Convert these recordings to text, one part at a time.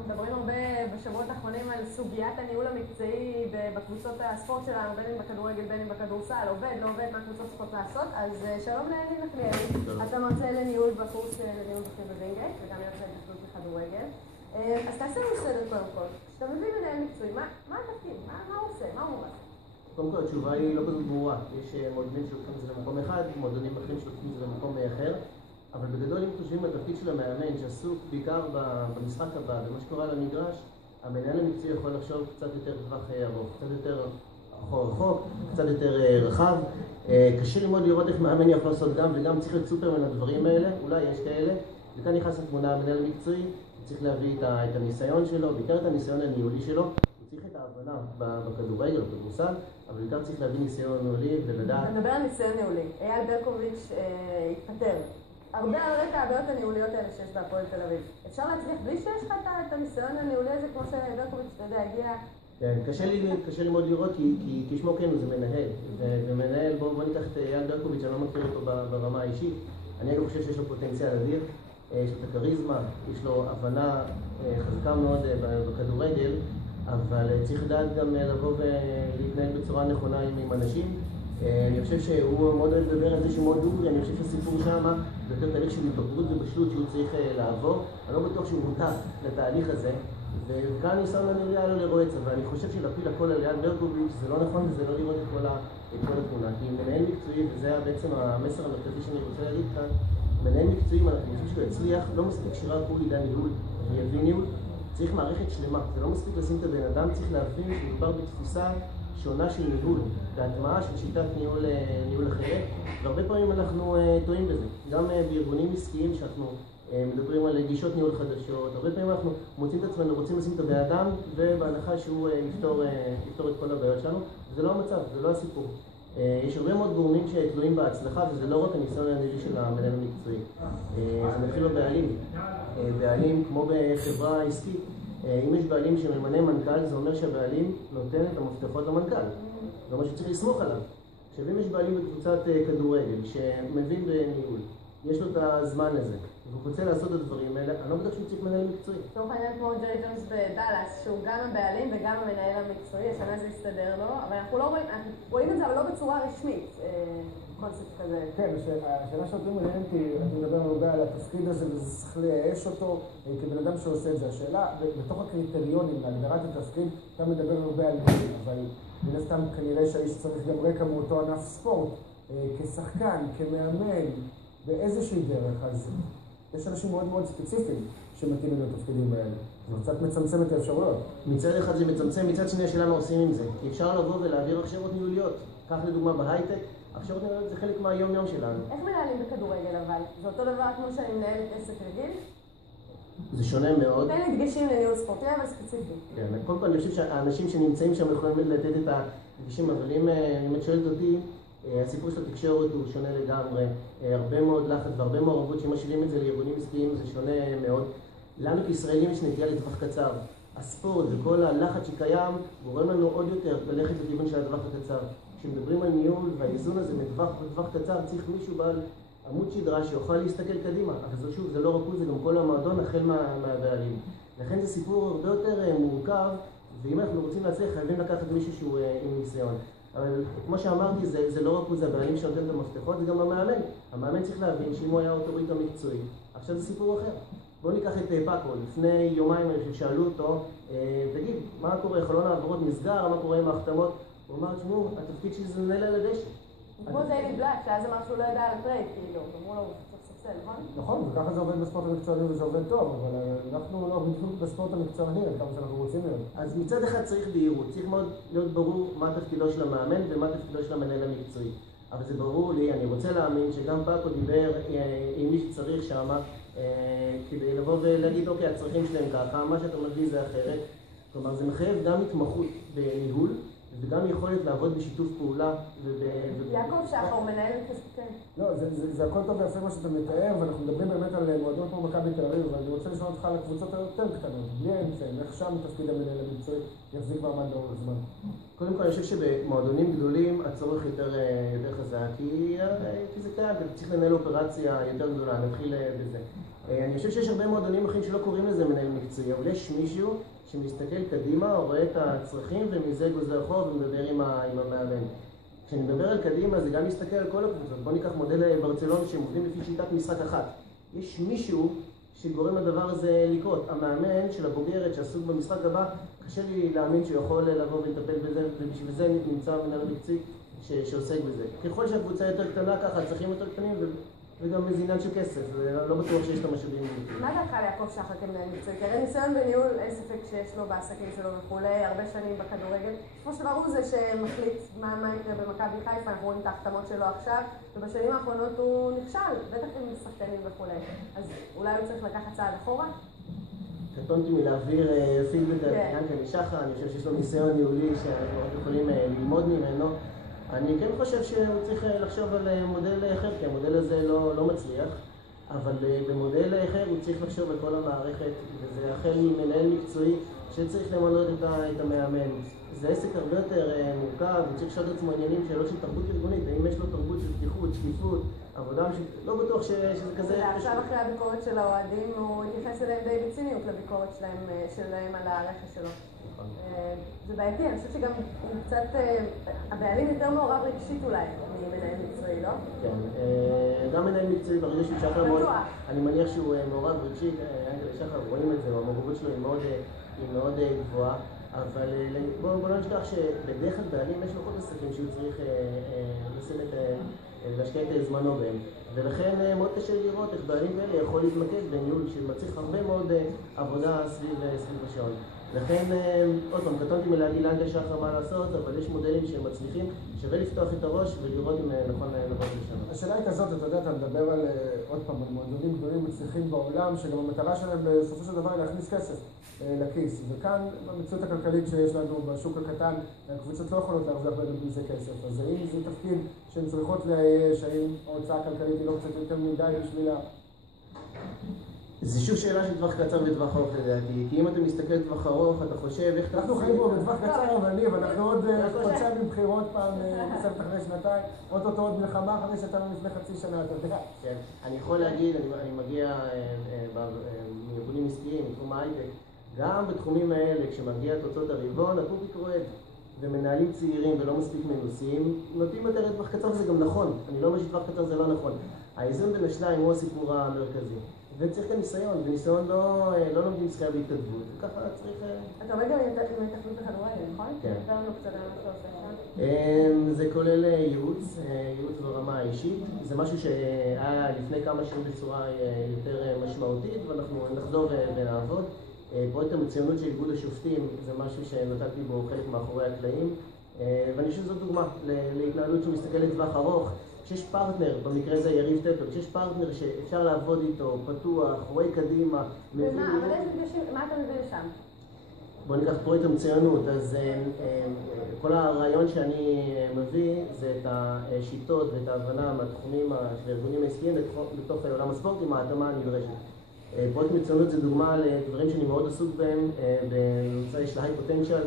אנחנו מדברים הרבה בשבועות האחרונים על סוגיית הניהול המקצועי בקבוצות הספורט שלנו, בין אם בכדורגל, בין אם בכדורסל, עובד, לא עובד, מה קבוצות צריכות לעשות. אז שלום לאלי נחליאלי, אתה מרצה לניהול בקורס לניהול בכיר בווינגייט, וגם יוצא התאחדות לכדורגל. אז תעשה לנו סדר קודם כל. כשאתה מביא מנהל מקצועי, מה התפקיד? מה הוא עושה? מה הוא עושה? קודם כל, התשובה היא לא כזאת ברורה. יש מועדונים שלוקחים את זה למקום אחד, מועדונים אחרים שלוקחים את זה למקום אחר. אבל בגדול, אם חושבים על התפקיד של המאמן, שעסוק בעיקר במשחק הבא, במה שקורה על המגרש, המנהל המקצועי יכול לחשוב קצת יותר טווח ארוך, קצת יותר רחוק, קצת יותר רחב. קשה ללמוד לראות איך מאמן יכול לעשות גם וגם, צריך להיות סופרמן הדברים האלה, אולי יש כאלה. וכאן נכנס לתמונה המנהל המקצועי, צריך להביא את הניסיון שלו, בעיקר את הניסיון הניהולי שלו. הוא צריך את ההבנה בכדורגל או בכדורסל, אבל בעיקר צריך להביא ניסיון ניהולי ולדעת. אתה מדבר על ניסיון ניהולי. אייל ברקוביץ' התפטר. הרבה על רקע הבעיות הניהוליות האלה שיש בהפועל תל אביב. אפשר להצליח בלי שיש לך את הניסיון הניהולי הזה, כמו שברקוביץ', אתה יודע, הגיע... כן, קשה לי מאוד לראות, כי כשמו כן זה מנהל. ומנהל, בוא ניקח את אייל ברקוביץ', אני לא מכיר אותו ברמה האישית. אני גם חושב שיש לו פוטנציאל אדיר, יש לו את הכריזמה, יש לו הבנה חזקה מאוד בכדורגל, אבל צריך לדעת גם לבוא ולהתנהל בצורה נכונה עם אנשים. אני חושב שהוא מאוד אוהב לדבר על זה שהוא מאוד דוגרי, אני חושב שהסיפור שמה זה יותר תהליך של התבגרות ובשלות שהוא צריך לעבור. אני לא בטוח שהוא מותח לתהליך הזה, וכאן ניסיון הניהולי היה לו לרועץ, אבל אני חושב שלהפיל הכל על אייל ברקוביץ' זה לא נכון וזה לא לראות את כל התמונה. כי מנהל מקצועי, וזה היה בעצם המסר המרכזי שאני רוצה להגיד כאן, מנהל מקצועי, אני חושב שהוא יצליח, לא מספיק שרק הוא ידע ניהול ויביא ניהול, צריך מערכת שלמה. זה לא מספיק לשים את הבן אדם, צריך להבין שמדובר בתפיסה שונה של ניהול, והטמעה של שיטת ניהול אחרת, והרבה פעמים אנחנו טועים בזה. גם בארגונים עסקיים שאנחנו מדברים על גישות ניהול חדשות, הרבה פעמים אנחנו מוצאים את עצמנו, רוצים לשים את הבן אדם, ובהנחה שהוא יפתור את כל הבעיות שלנו. זה לא המצב, זה לא הסיפור. יש הרבה מאוד גורמים שתלויים בהצלחה, וזה לא רק הניסיון הניהולי של המנהל המקצועי. זה מתחיל בבעלים. בעלים, כמו בחברה עסקית, אם יש בעלים שממנה מנכ"ל, זה אומר שהבעלים נותן את המפתחות למנכ"ל. זה אומר שצריך לסמוך עליו. עכשיו, אם יש בעלים בקבוצת כדורגל שמבין בניהול, יש לו את הזמן הזה, והוא רוצה לעשות את הדברים האלה, אני לא בטוח שהוא צריך מנהל מקצועי. לצורך העניין כמו ג'רי ג'ונס בדאלאס, שהוא גם הבעלים וגם המנהל המקצועי, השנה זה יסתדר לו, אבל אנחנו לא רואים את זה, אבל לא בצורה רשמית, קונספט כזה. כן, השאלה שאותי מעניינת היא, אני מדבר הרבה על התפקיד הזה, וזה צריך לייאש אותו כבן אדם שעושה את זה. השאלה, בתוך הקריטריונים, להגדרת התפקיד, אתה מדבר הרבה על ניהול, אבל מן הסתם כנראה שהאיש צריך גם רקע מאותו ענף ספורט, כשחקן, כמאמן, באיזושהי דרך. אז יש אנשים מאוד מאוד ספציפיים שמתאימים לתפקידים האלה. זה קצת מצמצם את האפשרויות. מצד אחד זה מצמצם, מצד שני השאלה מה עושים עם זה. כי אפשר לבוא ולהעביר הכשרות ניהוליות. כך לדוגמה בהייטק, הכשרות ניהוליות זה חלק מהיום-יום שלנו. איך מנהלים בכדורגל אבל? זה אותו דבר כמו שאני מנהלת עסק רגיל? זה שונה מאוד. תן לי דגשים לניהול ספורטי, אבל ספציפי. כן, קודם כל אני חושב שהאנשים שנמצאים שם יכולים לתת את הדגשים, אבל אם את שואלת אותי, הסיפור של התקשורת הוא שונה לגמרי, הרבה מאוד לחץ והרבה מעורבות שמשאירים את זה לארגונים עסקיים, זה שונה מאוד. לנו כישראלים יש נטייה לטווח קצר. הספורט וכל הלחץ שקיים גורם לנו עוד יותר ללכת לכיוון של הטווח הקצר. כשמדברים על ניהול והאיזון הזה מטווח קצר, צריך מישהו בעל עמוד שדרה שיוכל להסתכל קדימה. אבל שוב, זה לא רק הוא, זה גם כל המועדון החל מהבעלים. לכן זה סיפור הרבה יותר מורכב, ואם אנחנו רוצים להצליח, חייבים לקחת מישהו שהוא עם ניסיון. אבל כמו שאמרתי, זה לא רק הוא, זה הבעלים שנותן את המפתחות, זה גם המאמן. המאמן צריך להבין שאם הוא היה אוטוריטה מקצועי, עכשיו זה סיפור אחר. בואו ניקח את פאקו, לפני יומיים ששאלו אותו, תגיד, מה קורה, חלון העברות נסגר, מה קורה עם ההחתמות? הוא אמר, תשמעו, התפקיד שלי זה לנהל על הדשא. כמו דייוויד בלאק, שאז אמר שהוא לא ידע על הטרייד, כאילו, אמרו לו, צריך לספסל, נכון? נכון, וככה זה עובד בספורט המקצועני וזה עובד טוב, אבל אנחנו לא בדיוק בספורט המקצועני, כמה שאנחנו רוצים להיות. אז מצד אחד צריך בהירות, צריך מאוד להיות ברור מה תפקידו של המאמן ומה תפקידו של המנהל המקצועי. אבל זה ברור לי, אני רוצה להאמין שגם פאקו דיבר עם מי שצריך שמה, כדי לבוא ולהגיד, אוקיי, הצרכים שלהם ככה, מה שאתה מביא זה אחרת. כלומר, זה מחייב גם התמחות בניהול, וגם יכולת לעבוד בשיתוף פעולה יעקב שחר, מנהל כספים. לא, זה הכל טוב ויפה מה שאתה מתאר, ואנחנו מדברים באמת על מועדון כמו מכבי תל אביב, אבל אני רוצה לשאול אותך על הקבוצות היותר קטנות, בלי האמצעים, איך שם תפקיד המנהל המקצועי יחזיק מעמד לאורך זמן? קודם כל, אני חושב שבמועדונים גדולים הצורך יותר חזק, כי זה קיים, אתה צריך לנהל אופרציה יותר גדולה, נתחיל בזה. אני חושב שיש הרבה מועדונים אחרים שלא קוראים לזה מנהל מקצועי, אבל יש מישהו שמסתכל קדימה, רואה את הצרכים ומזה גוזר חוב ומדבר עם המאמן. כשאני מדבר על קדימה זה גם להסתכל על כל הקבוצות. בוא ניקח מודל ברצלונה שהם עובדים לפי שיטת משחק אחת. יש מישהו שגורם לדבר הזה לקרות. המאמן של הבוגרת שעסוק במשחק הבא, קשה לי להאמין שהוא יכול לבוא ולטפל בזה, ובשביל זה נמצא מנהל מקצועי שעוסק בזה. ככל שהקבוצה יותר קטנה ככה, צריכים יותר קטנים וגם איזה עניין של כסף, לא בטוח שיש את המשאבים. מה דעתך ליעקב שחר כמנהל מקצועי? כי הרי ניסיון בניהול, אין ספק שיש לו בעסקים שלו וכולי, הרבה שנים בכדורגל. כמו שדבר הוא זה שמחליט מה יקרה במכבי חיפה, אנחנו רואים את ההחתמות שלו עכשיו, ובשנים האחרונות הוא נכשל, בטח עם שחקנים וכולי. אז אולי הוא צריך לקחת צעד אחורה? קטונתי מלהעביר פידבק על ינקלה שחר, אני חושב שיש לו ניסיון ניהולי שאנחנו יכולים ללמוד ממנו. אני כן חושב שהוא צריך לחשוב על מודל אחר, כי המודל הזה לא מצליח, אבל במודל אחר הוא צריך לחשוב על כל המערכת, וזה החל ממנהל מקצועי שצריך למנות את המאמן. זה עסק הרבה יותר מורכב, הוא צריך לשאול את עצמו עניינים, שאלות של תרבות ארגונית, האם יש לו תרבות של פתיחות, שקיפות, עבודה, לא בטוח שזה כזה... עכשיו אחרי הביקורת של האוהדים, הוא התייחס אליהם די בציניות לביקורת שלהם על הרכש שלו. זה בעייתי, אני חושבת שגם קצת, הבעלים יותר מעורב רגשית אולי, ממנהל מקצועי, לא? כן, גם מנהל מקצועי ברגע שהוא שחר מאוד, אני מניח שהוא מעורב רגשית, ינקלה שחר, רואים את זה, המעורבות שלו היא מאוד גבוהה, אבל בואו לא נשכח שבדרך כלל בעלים יש לו עוד עסקים שהוא צריך להשקיע את זמנו בהם, ולכן מאוד קשה לראות איך בעלים כאלה יכול להתמקד בניהול שמצריך הרבה מאוד עבודה סביב השעון. לכן, עוד פעם, קטונתי מלהגיד ינקלה שחר מה לעשות, אבל יש מודלים שהם מצליחים, שווה לפתוח את הראש ולראות אם נכון לבוא לשנות. השאלה היא כזאת, אתה יודע, אתה מדבר על, עוד פעם, על מועדונים גדולים מצליחים בעולם, שגם המטרה שלהם בסופו של דבר היא להכניס כסף לכיס. וכאן, במציאות הכלכלית שיש לנו בשוק הקטן, הקבוצות לא יכולות להרוויח בזה כסף. אז האם זה תפקיד שהן צריכות לאייש, האם ההוצאה הכלכלית היא לא קצת יותר מדי בשבילה? זה שוב שאלה של טווח קצר וטווח ארוך לדעתי, כי אם אתה מסתכל טווח ארוך, אתה חושב איך אתה... אנחנו חיים פה בטווח קצר, אבל אנחנו עוד חודשיים מבחירות פעם בסרט אחרי שנתיים, עוד מלחמה אחרי שאתה לפני חצי שנה, אתה יודע. כן, אני יכול להגיד, אני מגיע מארגונים עסקיים, מתחום ההייטק, גם בתחומים האלה, כשמגיע תוצאות הרבעון, הפופיק רועד, ומנהלים צעירים ולא מספיק מנוסים, נוטים יותר לטווח קצר, וזה גם נכון, אני לא אומר שטווח קצר זה לא נכון. האיזון בין השניים הוא הסיפור המרכזי. וצריך את הניסיון, וניסיון לא לומדים שחייה בהתנדבות, וככה צריך... אתה עובד גם עם התאחדות בכדורגל, נכון? כן. תספר לנו קצת על מה שאתה עושה שם. זה כולל ייעוץ ברמה האישית, זה משהו שהיה לפני כמה שנים בצורה יותר משמעותית, ואנחנו נחזור ונעבוד. פרויקט המצוינות של איגוד השופטים זה משהו שנתתי בו חלק מאחורי הקלעים, ואני חושב שזאת דוגמה להתנהלות שמסתכלת לטווח ארוך. כשיש פרטנר, במקרה זה יריב טפר, כשיש פרטנר שאפשר לעבוד איתו, פתוח, רואה קדימה, אבל מה אתה מביא לשם? בוא ניקח פרויקט המצוינות, אז כל הרעיון שאני מביא זה את השיטות ואת ההבנה מהתחומים של הארגונים העסקיים לתוך עולם הספורט עם ההתאמה הנדרשת. פרויקט מצוינות זה דוגמה לדברים שאני מאוד עסוק בהם בנושא של היי פוטנציאל,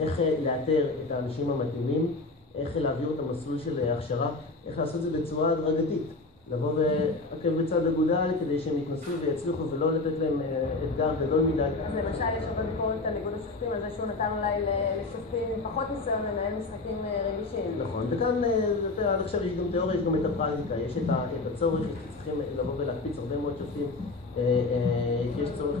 איך לאתר את האנשים המתאימים, איך להעביר אותם מסלול של הכשרה, איך לעשות את זה בצורה הדרגתית, לבוא ועקב בצד אגודל כדי שהם יתנסו ויצליחו ולא לתת להם אתגר גדול מדי. אז למשל יש הרבה ביקורת על איגוד השופטים על זה שהוא נתן אולי לשופטים עם פחות ניסיון לנהל משחקים רגישים. נכון, וכאן עד עכשיו יש גם תיאוריה, יש גם את הפרקטיקה, יש את הצורך שצריכים לבוא ולהקפיץ הרבה מאוד שופטים, כי יש צורך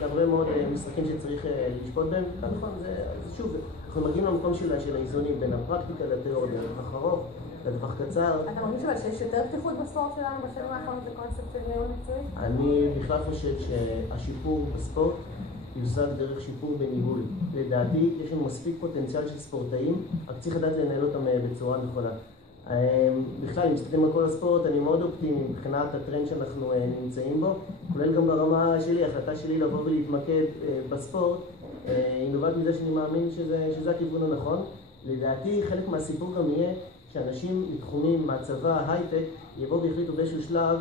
להרבה מאוד משחקים שצריך לשפוט בהם, נכון, זה שוב, אנחנו מגיעים למקום של האיזונים בין הפרקטיקה לתיאוריה, לטווח ארוך, לטווח קצר. אתה מרגיש אבל שיש יותר פתיחות בספורט שלנו בשנים האחרונות לקונספט של ניהול מקצועי? אני בכלל חושב שהשיפור בספורט יושג דרך שיפור בניהול. לדעתי יש לנו מספיק פוטנציאל של ספורטאים, רק צריך לדעת לנהל אותם בצורה נכונה. בכלל, אם מסתכלים על כל הספורט, אני מאוד אופטימי מבחינת הטרנד שאנחנו נמצאים בו, כולל גם ברמה שלי, ההחלטה שלי לבוא ולהתמקד בספורט, היא נובעת מזה שאני מאמין שזה הכיוון הנכון. לדעתי, חלק מהסיפור גם יהיה שאנשים מתחומים מהצבא, הייטק, יבואו והחליטו באיזשהו שלב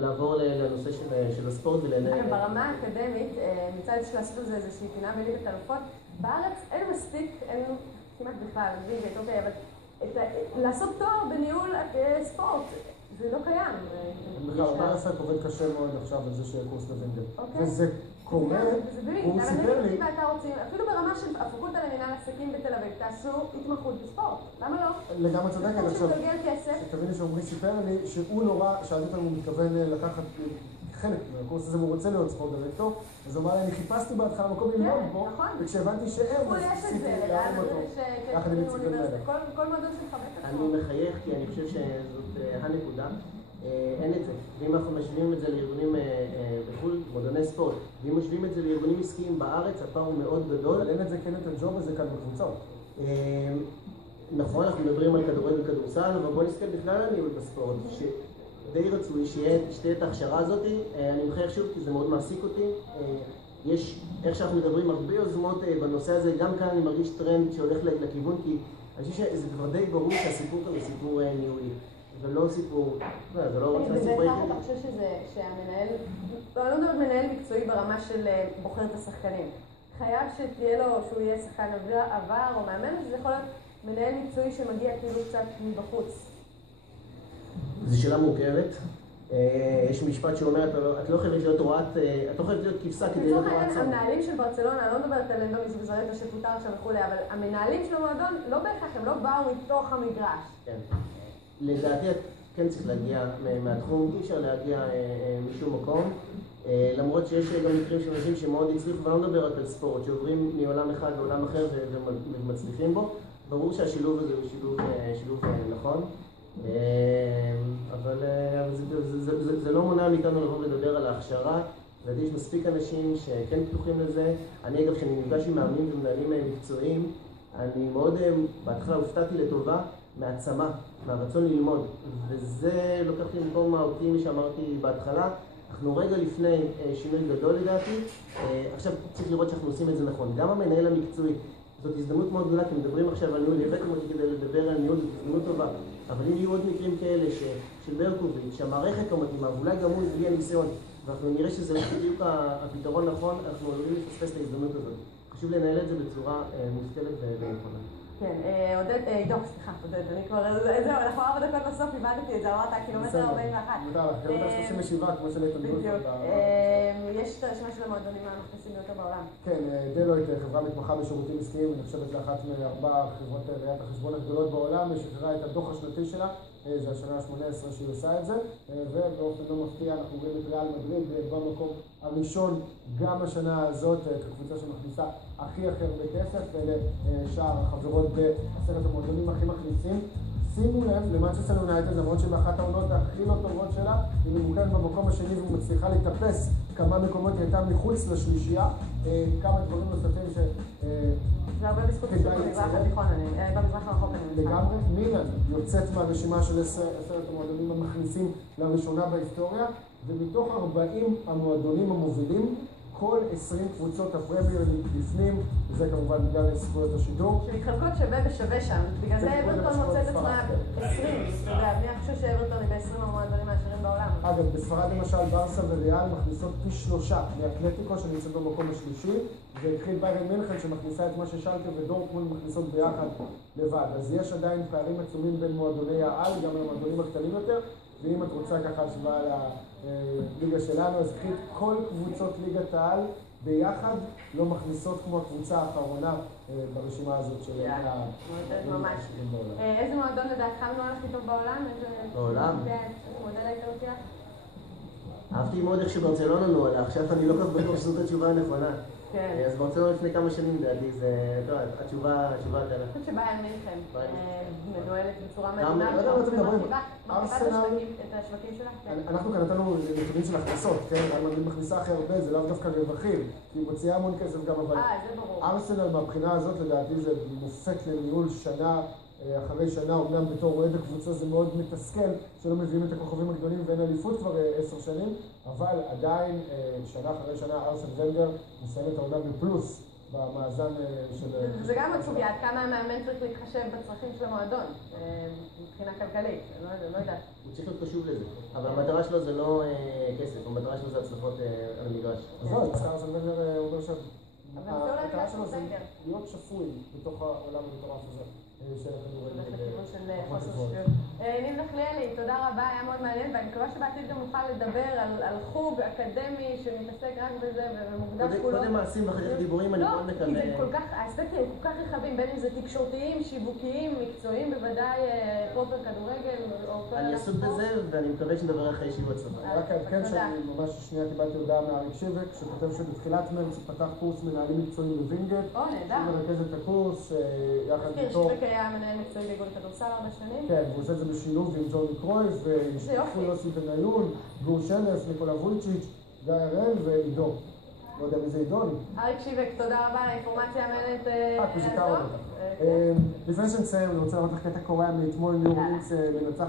לעבור לנושא של הספורט ולנהל. ברמה האקדמית, מצד יש לעשות על זה איזושהי פינה בליגת האלופות, בארץ אין מספיק, אין כמעט בכלל, אבל לעשות תואר בניהול ספורט. זה לא קיים. ברסק עובד קשה מאוד עכשיו על זה שיהיה קורס לוינגר. וזה קורה, הוא סיפר לי... אפילו ברמה של הפקולטה למינהל עסקים בתל אביב, תעשו התמחות בספורט. למה לא? לגמרי צודקת. עכשיו, תביני שעומרי סיפר לי שהוא נורא, שאלתי אותנו, הוא מתכוון לקחת חלק מהקורס הזה, הוא רוצה להיות ספורט דירקטור, אז הוא אמר לי, אני חיפשתי בהתחלה מקום ללמוד פה, וכשהבנתי שאין, אז ניסיתי להרים אותו, יחד עם איציק בן מדע. כל מועדון שמחבק את אני מחייך כי אני חושב שזאת הנקודה. אין את זה. ואם אנחנו משווים את זה לארגונים בחו"ל, מועדוני ספורט, ואם משווים את זה לארגונים עסקיים בארץ, הפער הוא מאוד גדול. אבל אין את זה כן את הג'וב הזה כאן בקבוצות. נכון, אנחנו מדברים על כדורגל וכדורסל, אבל בוא נסתכל בכלל על ניהול בספורט, שדי רצוי שתהיה את ההכשרה הזאת. אני מחייך שוב כי זה מאוד מעסיק אותי. יש, איך שאנחנו מדברים, הרבה יוזמות בנושא הזה, גם כאן אני מרגיש טרנד שהולך לכיוון, כי אני חושב שזה כבר די ברור שהסיפור כאן הוא סיפור ניהולי. ולא סיפור, זה לא רוצה סיפור איתי. אתה חושב שהמנהל, לא מדבר מנהל מקצועי ברמה של בוחר את השחקנים. חייב שתהיה לו, שהוא יהיה שחקן עבר או מאמן, שזה יכול להיות מנהל מקצועי שמגיע כאילו קצת מבחוץ. זו שאלה מורכבת. יש משפט שאומר, את לא חייבת להיות רואת, את לא חייבת להיות כבשה כדי להיות רואת צאן. המנהלים של ברצלונה, אני לא מדברת עליהם במסגרת שפוטר עכשיו וכולי, אבל המנהלים של המועדון לא בהכרח, הם לא באו מתוך המגרש. כן. לדעתי את כן צריך להגיע מהתחום, אי אפשר להגיע משום מקום, למרות שיש גם מקרים של אנשים שמאוד הצליחו, ואני לא מדבר רק על ספורט, שעוברים מעולם אחד לעולם אחר ומצליחים בו. ברור שהשילוב הזה הוא שילוב נכון, אבל זה לא מונע מאיתנו לבוא ולדבר על ההכשרה. לדעתי יש מספיק אנשים שכן פתוחים לזה. אני אגב, כשאני נפגש עם מאמנים ומנהלים מקצועיים, אני מאוד בהתחלה הופתעתי לטובה מהעצמה, מהרצון ללמוד, וזה לוקח לי במקום האופטימי שאמרתי בהתחלה. אנחנו רגע לפני שינוי גדול לדעתי. עכשיו צריך לראות שאנחנו עושים את זה נכון. גם המנהל המקצועי, זאת הזדמנות מאוד גדולה, כי מדברים עכשיו על ניהול, הבאתם אותי כדי לדבר על ניהול, זאת הזדמנות טובה. אבל אם יהיו עוד מקרים כאלה של ברקוביץ', שהמערכת לא מתאימה, ואולי גם הוא בלי הניסיון, ואנחנו נראה שזה בדיוק הפתרון נכון, אנחנו עלולים לפספס את ההזדמנות הזאת. חשוב לנהל את זה בצורה מושכלת ונכונה. כן, עודד, דוק, סליחה, עודד, אני כבר, זהו, אנחנו 4 דקות בסוף, איבדתי את זה, אמרת, קילומטר 41. מותר לך, קילומטר 37, כמו שנתן גולדפון. בדיוק. יש את הרשימה של המועדונים המכניסים ביותר בעולם. כן, דלויט, חברה מתמחה בשירותים עסקיים, נחשבת לאחת מ4 חברות ראיית החשבון הגדולות בעולם, שחררה את הדוח השנתי שלה, זה השנה ה-18 שהיא עושה את זה, ובאופן לא מפתיע אנחנו רואים את ריאל מדריד במקום הראשון גם השנה הזאת, כקבוצה שמכניסה הכי הרבה כסף, ולשאר החברות ב10 המועדונים הכי מכניסים. שימו לב למנצ'סטר יונייטד, למרות שבאחת העונות הכי לא טובות שלה, היא ממוקמת במקום השני ומצליחה לטפס כמה מקומות, היא הייתה מחוץ לשלישייה, כמה דברים נוספים ש... זה הרבה בזכות במזרח התיכון, במזרח הרחוק. לגמרי, מילאן יוצאת מהרשימה של 10 המועדונים המכניסים לראשונה בהיסטוריה, ומתוך 40 המועדונים המובילים, כל 20 קבוצות הפרמייר בפנים, וזה כמובן בגלל זכויות השידור. שמתחלקות שווה בשווה שם, בגלל זה אברטון מוצא את עצמה 20, אתה יודע, אני חושב שאברטון היא ב-20 המועדונים העשירים בעולם. אגב, בספרד למשל ברסה וריאל מכניסות פי 3 מאתלטיקו שנמצאת במקום השלישי, והתחיל ביירן מינכן שמכניסה את מה ששלקה ודורטמונד מכניסות ביחד לבד. אז יש עדיין פערים עצומים בין מועדוני העל, גם המועדונים הקטנים יותר, ואם את רוצה ככה השוואה לליגה שלנו, אז קחי כל קבוצות ליגת העל ביחד לא מכניסות כמו הקבוצה האחרונה ברשימה הזאת של ממש. איזה מועדון לדעתך מנוהל הכי טוב בעולם? בעולם? כן, איזה מודל היית לוקח? אהבתי מאוד איך שברצלונה נוהלה, עכשיו אני לא כך בטוח שזאת התשובה הנכונה. כן. אז ברצלונה לפני כמה שנים לדעתי, זה, אתה יודע, התשובה הקלה. אני חושבת שביירן מינכן מנוהלת בצורה מדהימה, מרחיבה את השווקים שלה. אנחנו כאן נתנו נתונים של הכנסות, כן? ריאל מדריד מכניסה הכי הרבה, זה לאו דווקא רווחים, כי היא מוציאה המון כסף גם, אבל... זה ברור. ארסנל מהבחינה הזאת לדעתי זה מופת לניהול שנה אחרי שנה, אומנם בתור אוהד הקבוצה זה מאוד מתסכל שלא מביאים את הכוכבים הגדולים ואין אליפות כבר 10 שנים, אבל עדיין שנה אחרי שנה ארסן ונגר מסיים את העונה בפלוס במאזן של... זה גם עוד סוגיה, עד כמה המאמן צריך להתחשב בצרכים של המועדון מבחינה כלכלית, לא יודעת. הוא צריך להיות קשוב לזה, אבל המטרה שלו זה לא כסף, המטרה שלו זה הצלחות על המגרש. אז לא, ארסן ונגר אומר שהמטרה שלו זה להיות שפוי בתוך העולם המטורף הזה. של הכדורגל. לכיוון של חוסר שפיות. ניב נחליאלי, תודה רבה, היה מאוד מעניין, ואני מקווה שבעתיד גם נוכל לדבר על חוג אקדמי שמתעסק רק בזה ומוקדש כולו. קודם מעשים ואחר כך דיבורים, אני מאוד מקווה. לא, כי זה כל כך, האספקטים כל כך רחבים, בין אם זה תקשורתיים, שיווקיים, מקצועיים, בוודאי פרופר כדורגל או כל אני עסוק בזה, ואני מקווה שנדבר אחרי שיהיו הצבא. רק אעדכן שאני ממש שנייה קיבלתי הודעה מאריק שיבק, שכותב שבתחילת מרץ פתח קורס מנהלים מקצועיים בווינגייט. נהדר. הוא מרכז את הקורס יחד איתו. שיבק היה מנהל מקצועי באיגוד כדורסל 4 שנים. כן, והוא עושה את זה בשילוב עם ג'וני קרויף, והשתתפו יוסי בניון, גור שלף, ניקולה וויצ'יץ', גיא הראל ועידו. לא יודע מי זה עידו. אריק שיבק, תודה רבה על האינפורמציה המעניינת כוזיקה אותך. לפני שנסיים, אני רוצה לראות לך קטע קוריאה מאתמול ניו אורלינס מנצחת